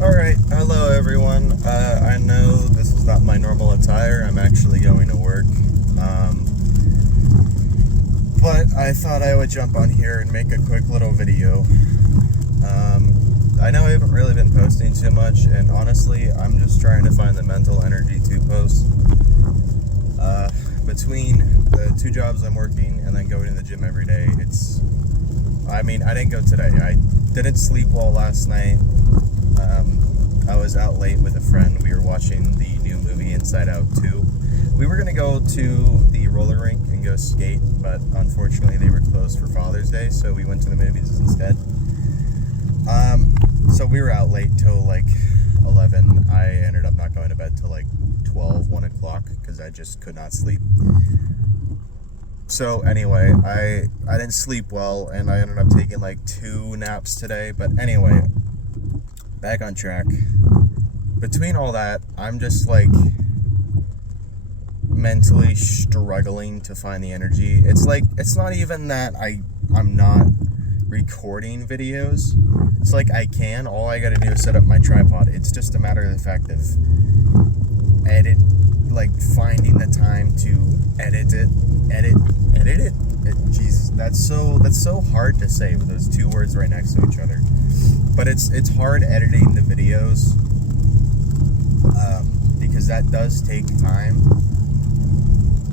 Alright, hello everyone. I know this is not my normal attire. I'm actually going to work. But I thought I would jump on here and make a quick little video. I know I haven't really been posting too much, and honestly, I'm just trying to find the mental energy to post. Between the two jobs I'm working and then going to the gym every day, I didn't go today. I didn't sleep well last night. I was out late with a friend. We were watching the new movie Inside Out 2. We were going to go to the roller rink and go skate, but unfortunately they were closed for Father's Day, so we went to the movies instead. So we were out late till like 11. I ended up not going to bed till like 12, 1 o'clock because I just could not sleep. So anyway, I didn't sleep well, and I ended up taking like 2 naps today. But anyway, back on track. Between all that, I'm just like mentally struggling to find the energy. It's not even that I'm not recording videos. It's like I can. All I gotta do is set up my tripod. It's just a matter of the fact of finding the time to edit it. Jesus, that's so hard to say with those 2 words right next to each other. But it's hard editing the videos because that does take time.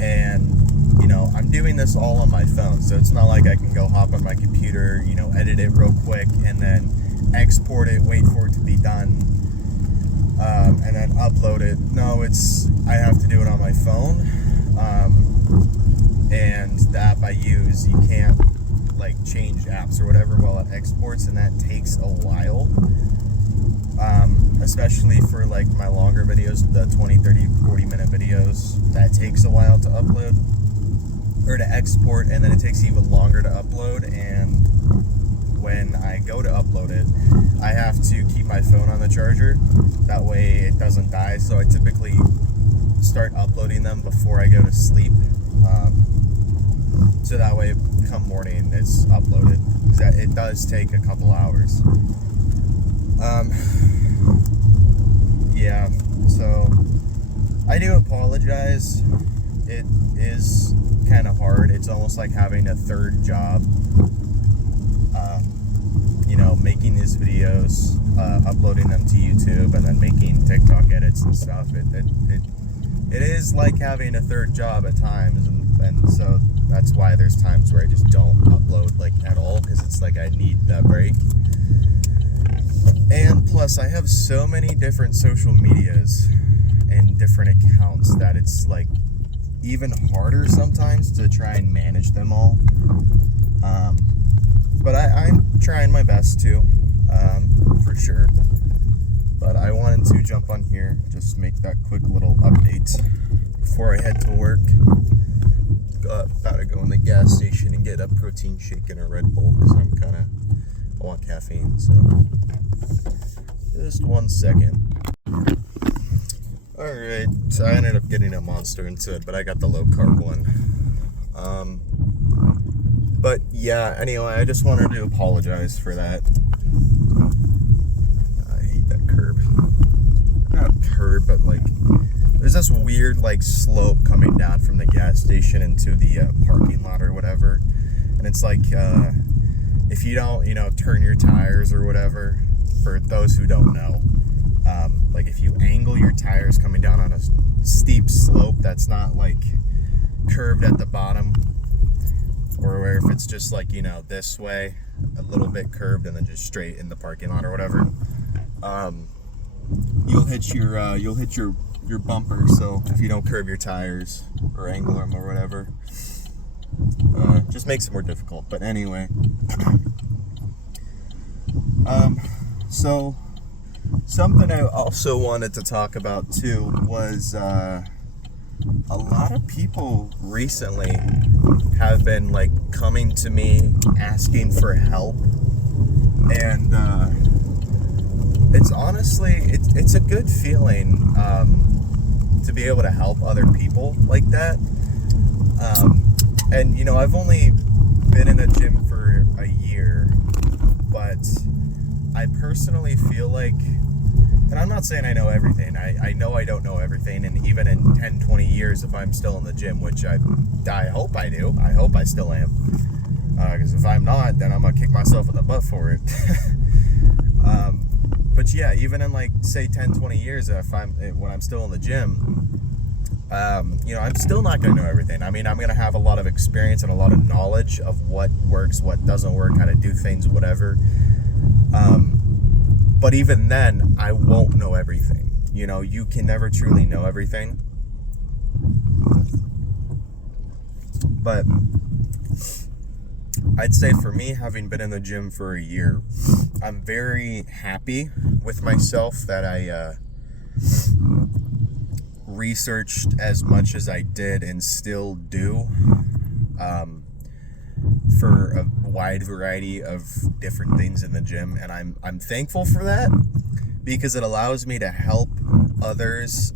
And I'm doing this all on my phone, so it's not like I can go hop on my computer, edit it real quick and then export it, wait for it to be done, and then upload it. No, I have to do it on my phone. And the app I use, you can't change apps or whatever while it exports, and that takes a while. Especially for my longer videos, the 20, 30, 40 minute videos, that takes a while to upload or to export, and then it takes even longer to upload. And when I go to upload it, I have to keep my phone on the charger, that way it doesn't die. So I typically start uploading them before I go to sleep, so that way come morning it's uploaded. It does take a couple hours. Yeah, so I do apologize. It is kind of hard. It's almost like having a third job, making these videos, uploading them to YouTube, and then making TikTok edits and stuff. It is like having a third job at times, and so that's why there's times where I just don't upload at all, because it's like I need that break. And plus, I have so many different social medias and different accounts that it's even harder sometimes to try and manage them all. But I'm trying my best to, for sure. But I wanted to jump on here, just make that quick little update before I head to work. About to go in the gas station and get a protein shake and a Red Bull, because I want caffeine. So just 1 second. Alright, so I ended up getting a Monster instead, but I got the low carb one. But yeah, anyway, I just wanted to apologize for that. I hate that curb. Not curb, but there's this weird slope coming down from the gas station into the parking lot or whatever. And it's if you don't, turn your tires or whatever, for those who don't know, if you angle your tires coming down on a steep slope that's not curved at the bottom, or if it's just this way, a little bit curved and then just straight in the parking lot or whatever, you'll hit your bumper. So if you don't curve your tires or angle them or whatever, just makes it more difficult. But anyway, so something I also wanted to talk about too was a lot of people recently have been coming to me asking for help, and it's honestly it's a good feeling to be able to help other people like that. And I've only been in a gym for a year, but I personally feel like And I'm not saying I know everything. I know I don't know everything, and even in 10, 20 years, if I'm still in the gym, which I hope I do, I hope I still am, because if I'm not, then I'm going to kick myself in the butt for it. But yeah, even in like, say 10, 20 years, when I'm still in the gym, I'm still not going to know everything. I mean, I'm going to have a lot of experience and a lot of knowledge of what works, what doesn't work, how to do things, whatever. But even then, I won't know everything. You can never truly know everything. But I'd say for me, having been in the gym for a year, I'm very happy with myself that I researched as much as I did and still do for a wide variety of different things in the gym, and I'm thankful for that, because it allows me to help others.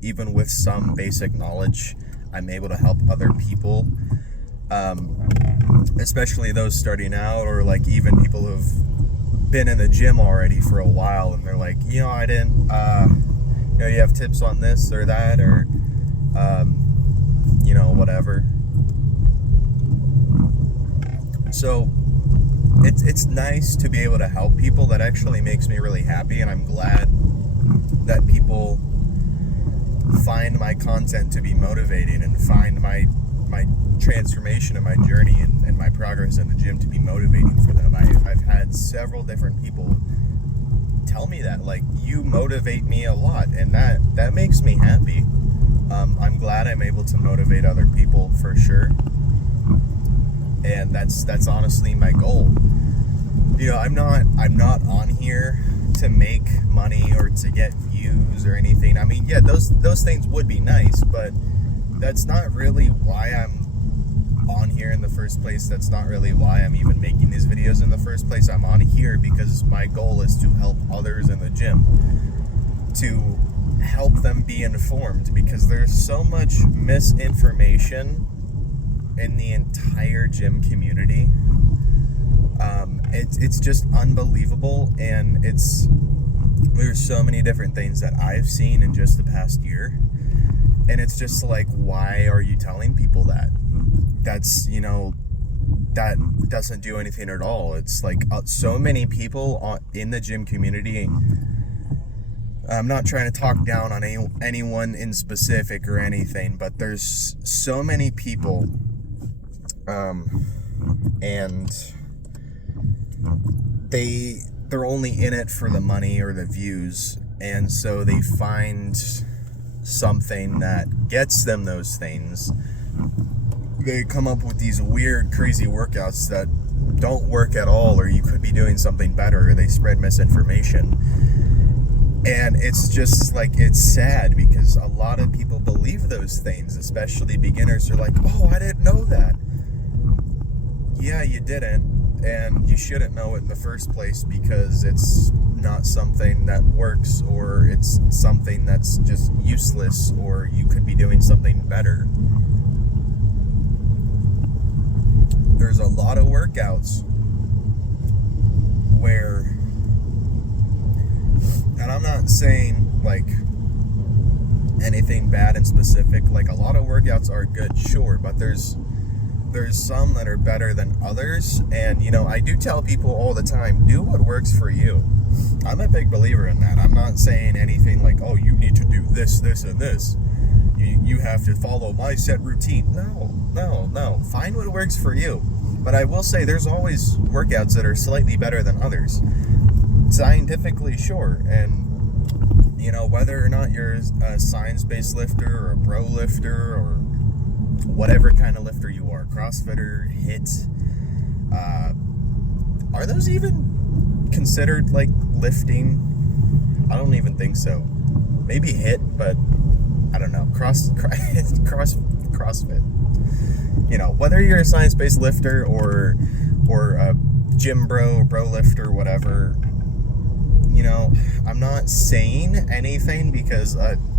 Even with some basic knowledge, I'm able to help other people, especially those starting out, or like even people who've been in the gym already for a while, and they're like, I didn't you have tips on this or that, or whatever. So it's nice to be able to help people. That actually makes me really happy, and I'm glad that people find my content to be motivating, and find my transformation and my journey and my progress in the gym to be motivating for them. I've had several different people tell me that, like, you motivate me a lot, and that makes me happy. I'm glad I'm able to motivate other people, for sure. And that's honestly my goal. I'm not on here to make money or to get views or anything. I mean, yeah, those things would be nice, but that's not really why I'm on here in the first place. That's not really why I'm even making these videos in the first place. I'm on here because my goal is to help others in the gym, to help them be informed, because there's so much misinformation in the entire gym community. It's just unbelievable, and there's so many different things that I've seen in just the past year, and it's just like, why are you telling people that? That's, that doesn't do anything at all. It's like so many people in the gym community. I'm not trying to talk down on anyone in specific or anything, but there's so many people, and they're only in it for the money or the views, and so they find something that gets them those things. They come up with these weird, crazy workouts that don't work at all, or you could be doing something better, or they spread misinformation. And it's just like, it's sad, because a lot of people believe those things, especially beginners. Are like, oh, I didn't know that. Yeah, you didn't, and you shouldn't know it in the first place, because it's not something that works, or it's something that's just useless, or you could be doing something better. There's a lot of workouts where, and I'm not saying like anything bad in specific, like a lot of workouts are good, sure, but there's some that are better than others. And I do tell people all the time, do what works for you. I'm a big believer in that. I'm not saying anything like, oh, you need to do this, and this. You have to follow my set routine. No. Find what works for you. But I will say, there's always workouts that are slightly better than others. Scientifically, sure. And whether or not you're a science-based lifter, or a pro lifter, or whatever kind of lifter you are, CrossFitter, HIIT, are those even considered like lifting? I don't even think so. Maybe HIIT, but I don't know. CrossFit. Whether you're a science-based lifter or a gym bro lifter, whatever, I'm not saying anything, because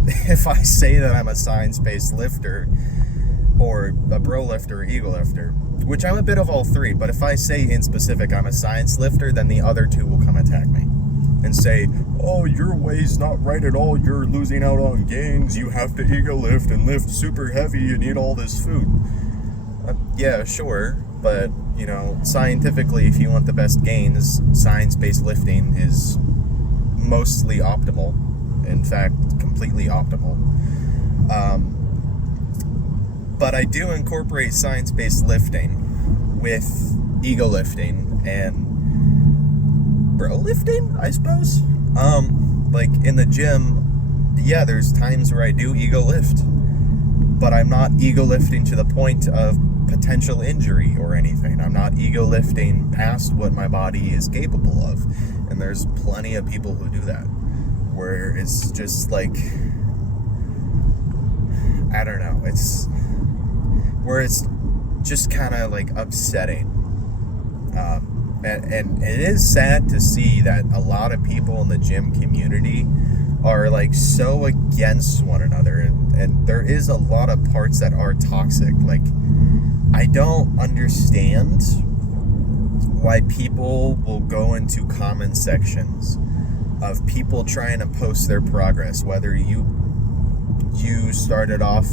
if I say that I'm a science-based lifter, or a bro lifter, or ego lifter, which I'm a bit of all three, but if I say in specific I'm a science lifter, then the other two will come attack me. and say, oh, your way's not right at all, you're losing out on gains, you have to ego lift and lift super heavy, you need all this food. Yeah, sure, but, you know, scientifically, if you want the best gains, science-based lifting is mostly optimal. In fact, completely optimal. But I do incorporate science-based lifting with ego lifting and bro lifting, I suppose. Like in the gym, yeah, there's times where I do ego lift, but I'm not ego lifting to the point of potential injury or anything. I'm not ego lifting past what my body is capable of. And there's plenty of people who do that, where it's just like, I don't know, it's where it's just kind of like upsetting. And it is sad to see that a lot of people in the gym community are like so against one another, and there is a lot of parts that are toxic. Like, I don't understand why people will go into comment sections of people trying to post their progress, whether you started off,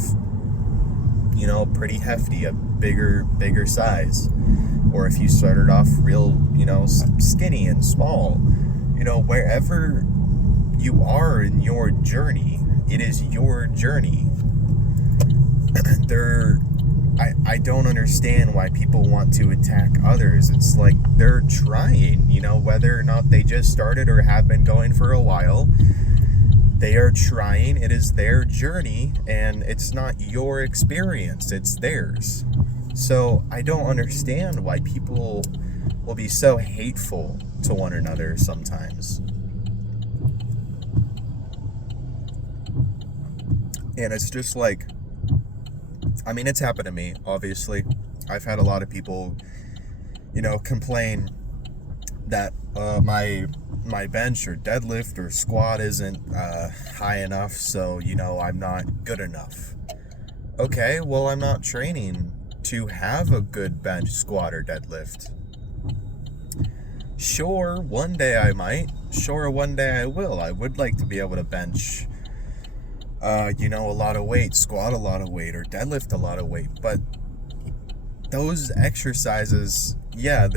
you know, pretty hefty, a bigger size, or if you started off real, you know, skinny and small. You know, wherever you are in your journey, it is your journey. I don't understand why people want to attack others. It's like they're trying, you know, whether or not they just started or have been going for a while. They are trying. It is their journey, and it's not your experience, it's theirs. So I don't understand why people will be so hateful to one another sometimes. And it's just like, I mean, it's happened to me, obviously. I've had a lot of people, you know, complain that my bench or deadlift or squat isn't high enough, so, you know, I'm not good enough. Okay, well, I'm not training to have a good bench, squat, or deadlift. Sure, one day I might. Sure, one day I will. I would like to be able to bench, you know, a lot of weight, squat a lot of weight, or deadlift a lot of weight. But those exercises, yeah,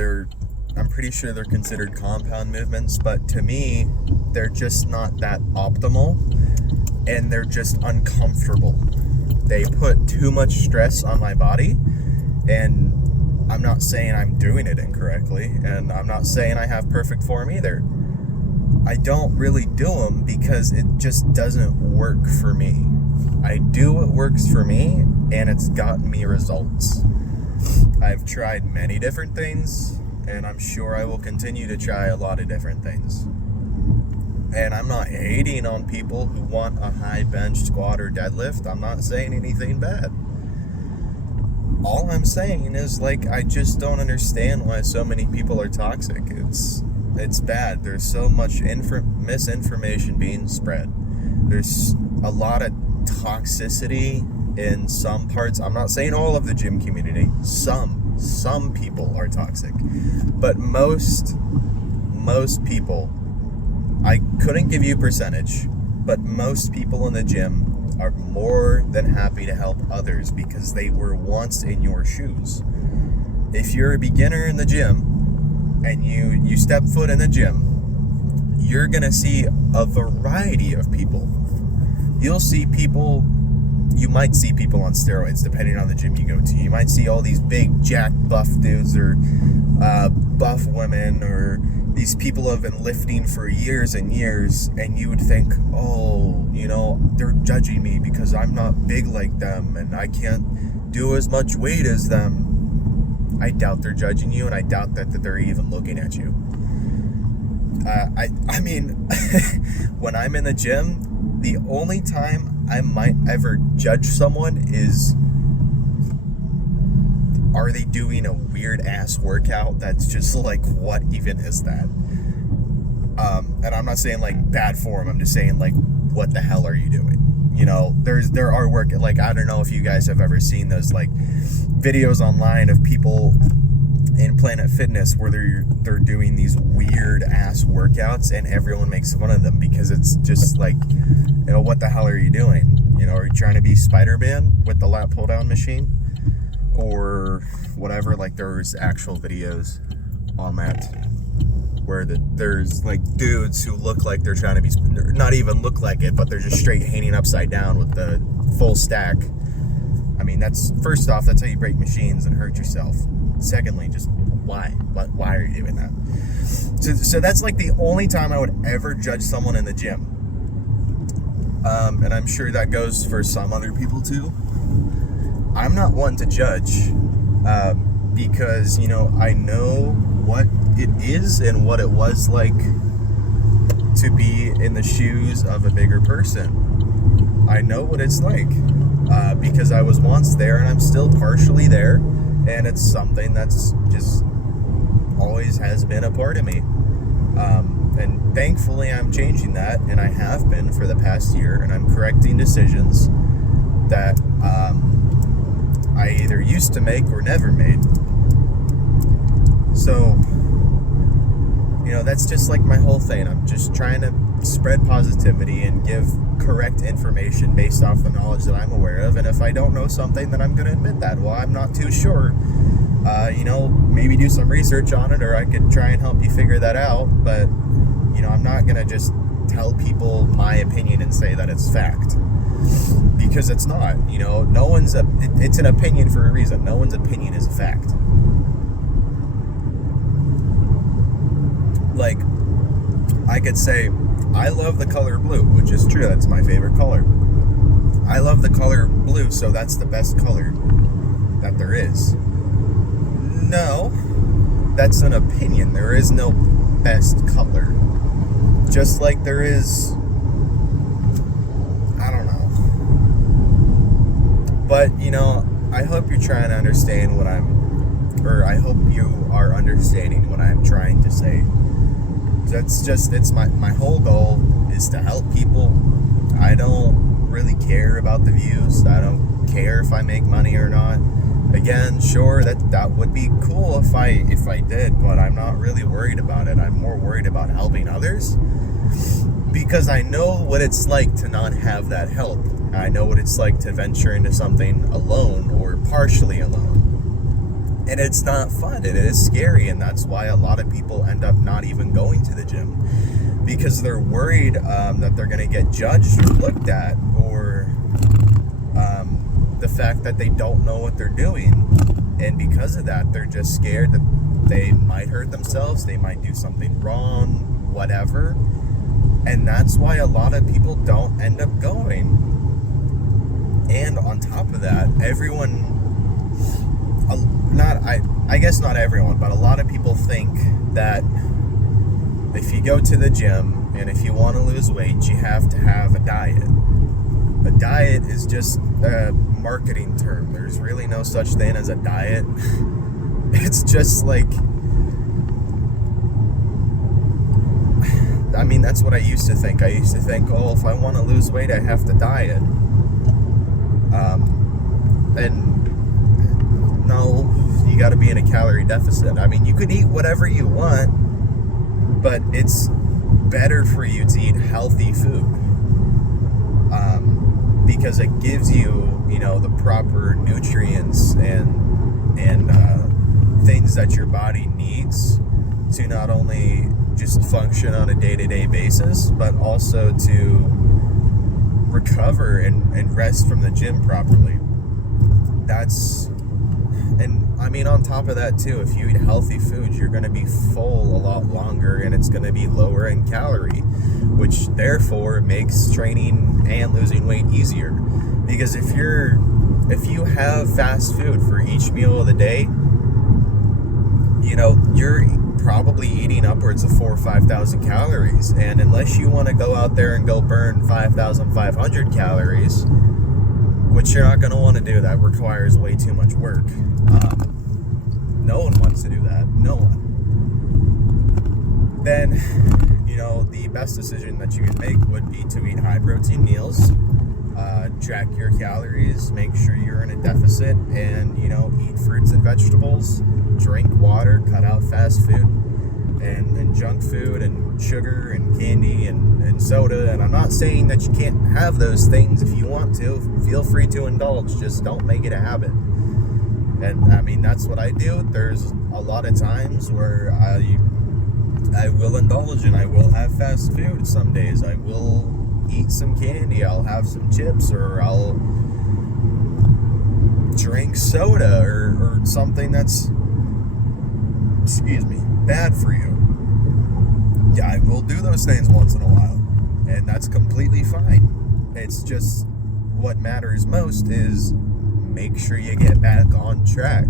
I'm pretty sure they're considered compound movements, but to me, they're just not that optimal, and they're just uncomfortable. They put too much stress on my body, and I'm not saying I'm doing it incorrectly, and I'm not saying I have perfect form either. I don't really do them because it just doesn't work for me. I do what works for me, and it's gotten me results. I've tried many different things, and I'm sure I will continue to try a lot of different things. And I'm not hating on people who want a high bench, squat, or deadlift. I'm not saying anything bad. All I'm saying is, like, I just don't understand why so many people are toxic. It's bad. There's so much misinformation being spread. There's a lot of toxicity in some parts. I'm not saying all of the gym community. Some people are toxic. But most people, I couldn't give you a percentage, but most people in the gym are more than happy to help others because they were once in your shoes. If you're a beginner in the gym and you step foot in the gym, you're gonna see a variety of people. You might see people on steroids depending on the gym you go to. You might see all these big jacked buff dudes, or buff women, or these people who have been lifting for years and years, and you would think, oh, you know, they're judging me because I'm not big like them and I can't do as much weight as them. I doubt they're judging you, and I doubt that they're even looking at you. I mean, when I'm in the gym, the only time I might ever judge someone is, are they doing a weird ass workout that's just like, what even is that? And I'm not saying like bad form, I'm just saying like, what the hell are you doing? You know, there are like, I don't know if you guys have ever seen those like videos online of people in Planet Fitness where they're doing these weird ass workouts and everyone makes fun of them because it's just like, what the hell are you doing? Are you trying to be Spider-Man with the lat pull down machine or whatever? Like, there's actual videos on that where there's like dudes who look like they're trying to be, not even look like it, but they're just straight hanging upside down with the full stack. I mean, that's, first off, that's how you break machines and hurt yourself. Secondly, just why? Why are you doing that? So that's like the only time I would ever judge someone in the gym. And I'm sure that goes for some other people too. I'm not one to judge because, I know what it is and what it was like to be in the shoes of a bigger person. I know what it's like because I was once there and I'm still partially there. And it's something that's just always has been a part of me. And thankfully I'm changing that, and I have been for the past year, and I'm correcting decisions that I either used to make or never made. So, that's just like my whole thing. I'm just trying to spread positivity and give correct information based off the knowledge that I'm aware of. And if I don't know something, then I'm going to admit that. Well, I'm not too sure. Maybe do some research on it, or I could try and help you figure that out. But, I'm not going to just tell people my opinion and say that it's fact. Because it's not. No one's it's an opinion for a reason. No one's opinion is a fact. Like, I could say, I love the color blue, which is true. That's my favorite color. I love the color blue, so that's the best color that there is. No, that's an opinion. There is no best color. Just like there is, I don't know. But, I hope you're trying to understand I hope you are understanding what I'm trying to say. It's my whole goal is to help people. I don't really care about the views. I don't care if I make money or not. Again, sure, that would be cool if I did, but I'm not really worried about it. I'm more worried about helping others because I know what it's like to not have that help. I know what it's like to venture into something alone or partially alone. And it's not fun, and it is scary, and that's why a lot of people end up not even going to the gym because they're worried that they're going to get judged or looked at, or the fact that they don't know what they're doing, and because of that, they're just scared that they might hurt themselves, they might do something wrong, whatever, and that's why a lot of people don't end up going. And on top of that, I guess not everyone, but a lot of people think that if you go to the gym and if you want to lose weight, you have to have a diet. A diet is just a marketing term. There's really no such thing as a diet. It's just like, that's what I used to think. I used to think, if I want to lose weight, I have to diet. And no, you got to be in a calorie deficit. You could eat whatever you want, but it's better for you to eat healthy food because it gives you, the proper nutrients and things that your body needs to not only just function on a day-to-day basis, but also to recover and rest from the gym properly. On top of that too, if you eat healthy foods, you're going to be full a lot longer, and it's going to be lower in calorie, which therefore makes training and losing weight easier. Because if you have fast food for each meal of the day, you're probably eating upwards of 4,000 or 5,000 calories, and unless you want to go out there and go burn 5,500 calories, which you're not going to want to do, that requires way too much work. No one wants to do that. No one. Then, the best decision that you can make would be to eat high protein meals, track your calories, make sure you're in a deficit, and, eat fruits and vegetables, drink water, cut out fast food and junk food and sugar and candy and soda. And I'm not saying that you can't have those things if you want to. Feel free to indulge, just don't make it a habit. And I mean, that's what I do. There's a lot of times where I will indulge and I will have fast food. Some days I will eat some candy, I'll have some chips, or I'll drink soda or something that's, bad for you. Yeah, I will do those things once in a while, and that's completely fine. It's just what matters most is make sure you get back on track.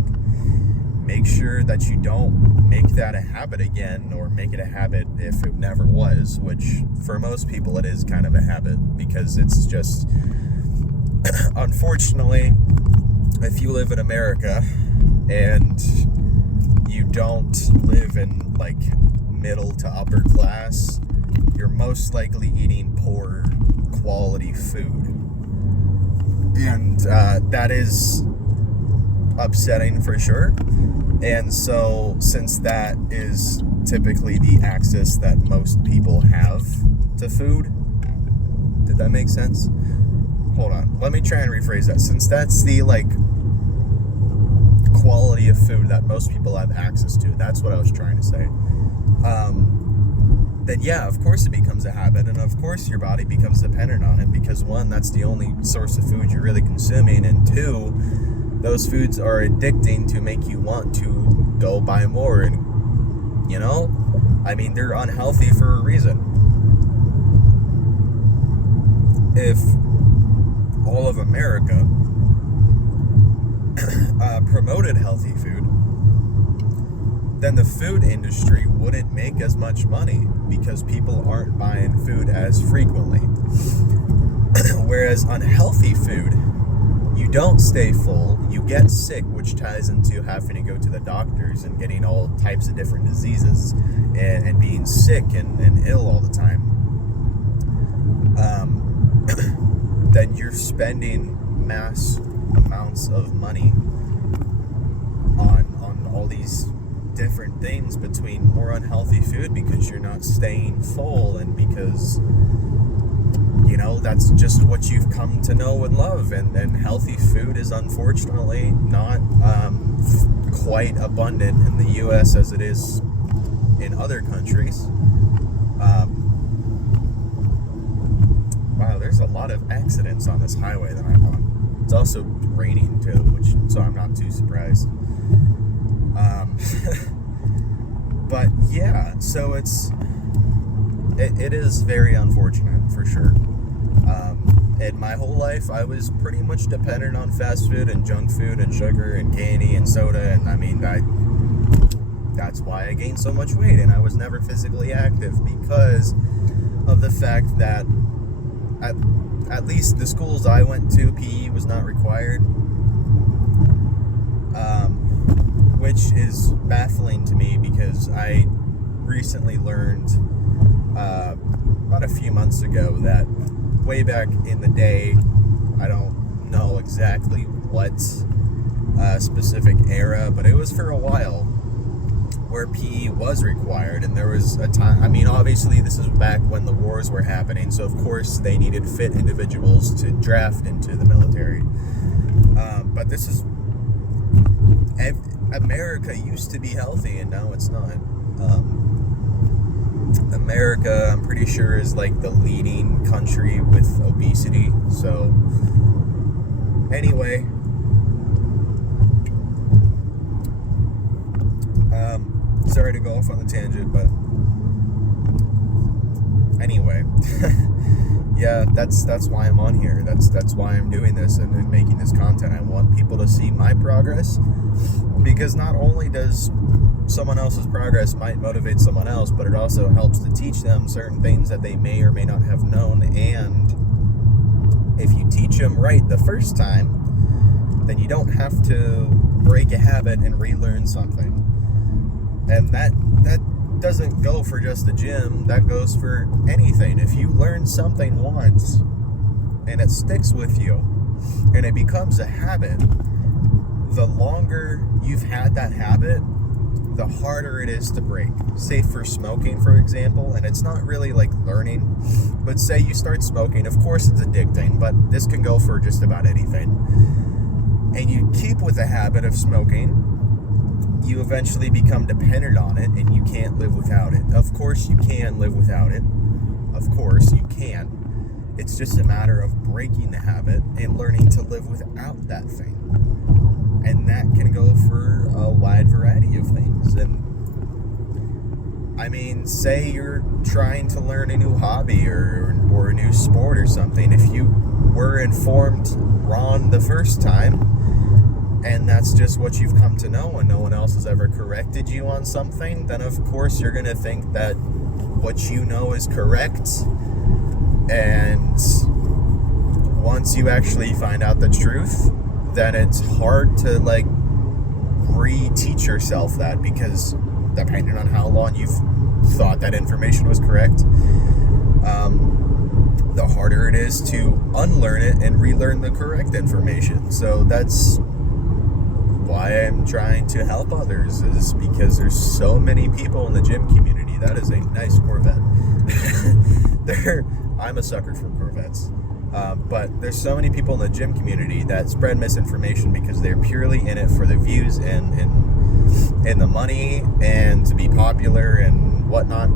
Make sure that you don't make that a habit again, or make it a habit if it never was, which for most people it is kind of a habit, because it's just, unfortunately, if you live in America and you don't live in like middle to upper class, you're most likely eating poor quality food. And that is upsetting for sure. And so, since that is typically the access that most people have to food, did that make sense? Hold on, let me try and rephrase that. Since that's the quality of food that most people have access to, that's what I was trying to say. Then yeah, of course it becomes a habit, and of course your body becomes dependent on it, because one, that's the only source of food you're really consuming, and two, those foods are addicting to make you want to go buy more. And they're unhealthy for a reason. If all of America promoted healthy food, then the food industry wouldn't make as much money, because people aren't buying food as frequently. Whereas unhealthy food, you don't stay full, you get sick, which ties into having to go to the doctors and getting all types of different diseases and being sick and ill all the time. Then you're spending mass amounts of money on all these different things, between more unhealthy food because you're not staying full, and because that's just what you've come to know and love, and healthy food is unfortunately not quite abundant in the US as it is in other countries. Wow, there's a lot of accidents on this highway that I'm on. It's also raining too, so I'm not too surprised. But yeah, so it is very unfortunate for sure. In my whole life, I was pretty much dependent on fast food and junk food and sugar and candy and soda, and that's why I gained so much weight, and I was never physically active because of the fact that at least the schools I went to, PE was not required, which is baffling to me, because I recently learned about a few months ago that way back in the day, I don't know exactly what specific era, but it was for a while where PE was required, and there was a time, obviously this is back when the wars were happening, so of course they needed fit individuals to draft into the military. But this is, America used to be healthy, and now it's not. America, I'm pretty sure, is like the leading country with obesity. So, anyway, sorry to go off on the tangent, but anyway, yeah, that's why I'm on here. That's why I'm doing this and making this content. I want people to see my progress, because not only does someone else's progress might motivate someone else, but it also helps to teach them certain things that they may or may not have known. And if you teach them right the first time, then you don't have to break a habit and relearn something. And that doesn't go for just the gym, that goes for anything. If you learn something once and it sticks with you and it becomes a habit, the longer you've had that habit, the harder it is to break. Say for smoking, for example, and it's not really like learning, but say you start smoking, of course it's addicting, but this can go for just about anything. And you keep with the habit of smoking, you eventually become dependent on it and you can't live without it. Of course you can live without it. Of course you can. It's just a matter of breaking the habit and learning to live without that thing. And that can go for a wide variety of things. And I mean, say you're trying to learn a new hobby or a new sport or something. If you were informed wrong the first time, and that's just what you've come to know and no one else has ever corrected you on something, then of course you're going to think that what you know is correct. And once you actually find out the truth, then it's hard to like re-teach yourself that, because depending on how long you've thought that information was correct, the harder it is to unlearn it and relearn the correct information. So that's why I'm trying to help others, is because there's so many people in the gym community. That is a nice Corvette. I'm a sucker for Corvettes. But there's so many people in the gym community that spread misinformation because they're purely in it for the views and the money and to be popular and whatnot.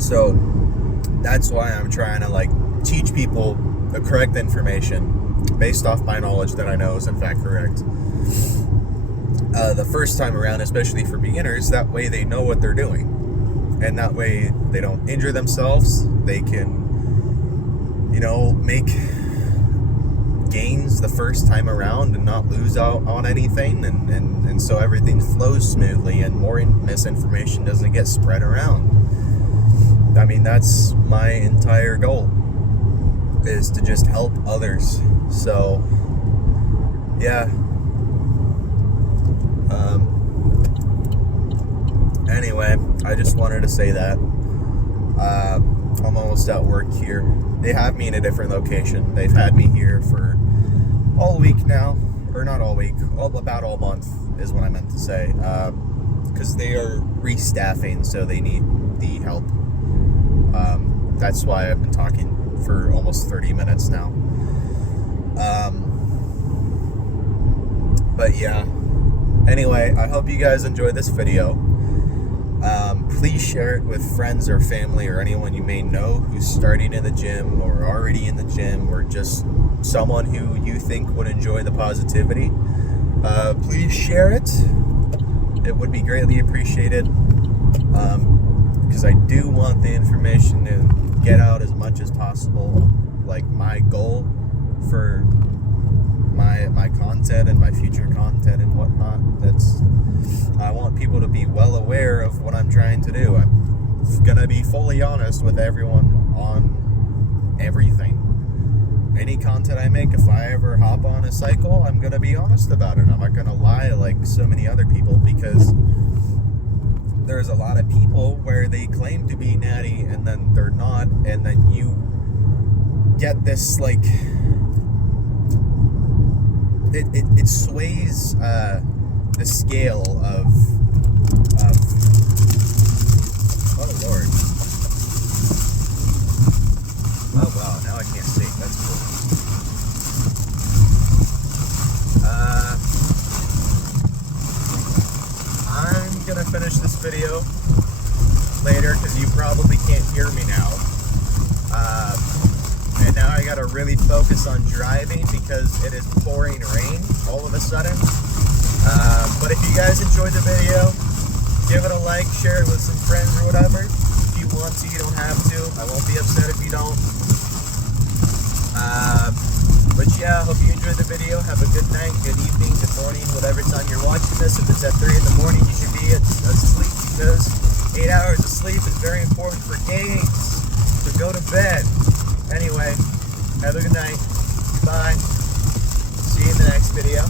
So that's why I'm trying to like teach people the correct information based off my knowledge that I know is in fact correct. The first time around, especially for beginners, that way they know what they're doing. And that way they don't injure themselves. They can, make gains the first time around and not lose out on anything. And so everything flows smoothly and more misinformation doesn't get spread around. I mean, that's my entire goal, is to just help others. So, yeah. Anyway, I just wanted to say that. I'm almost at work here. They have me in a different location. They've had me here for all week now. Or not all week, about all month is what I meant to say. Because they are restaffing, so they need the help. That's why I've been talking for almost 30 minutes now. But yeah. Anyway, I hope you guys enjoyed this video. Please share it with friends or family or anyone you may know who's starting in the gym or already in the gym, or just someone who you think would enjoy the positivity. Please share it. It would be greatly appreciated, because I do want the information to get out as much as possible. Like, my goal for my content and my future content and whatnot, I want people to be well aware of what I'm trying to do. I'm gonna be fully honest with everyone on everything. Any content I make, if I ever hop on a cycle, I'm gonna be honest about it. I'm not gonna lie like so many other people, because there's a lot of people where they claim to be natty and then they're not, and then you get this like it sways the scale of oh Lord. Oh wow, now I can't see. That's cool. I'm gonna finish this video later because you probably can't hear me now. And now I gotta really focus on driving because it is pouring rain all of a sudden. But if you guys enjoyed the video, give it a like, share it with some friends or whatever. If you want to, you don't have to. I won't be upset if you don't. But yeah, I hope you enjoyed the video. Have a good night, good evening, good morning, whatever time you're watching this. If it's at 3 in the morning, you should be asleep, because 8 hours of sleep is very important for gains. So go to bed. Anyway, have a good night. Bye. See you in the next video.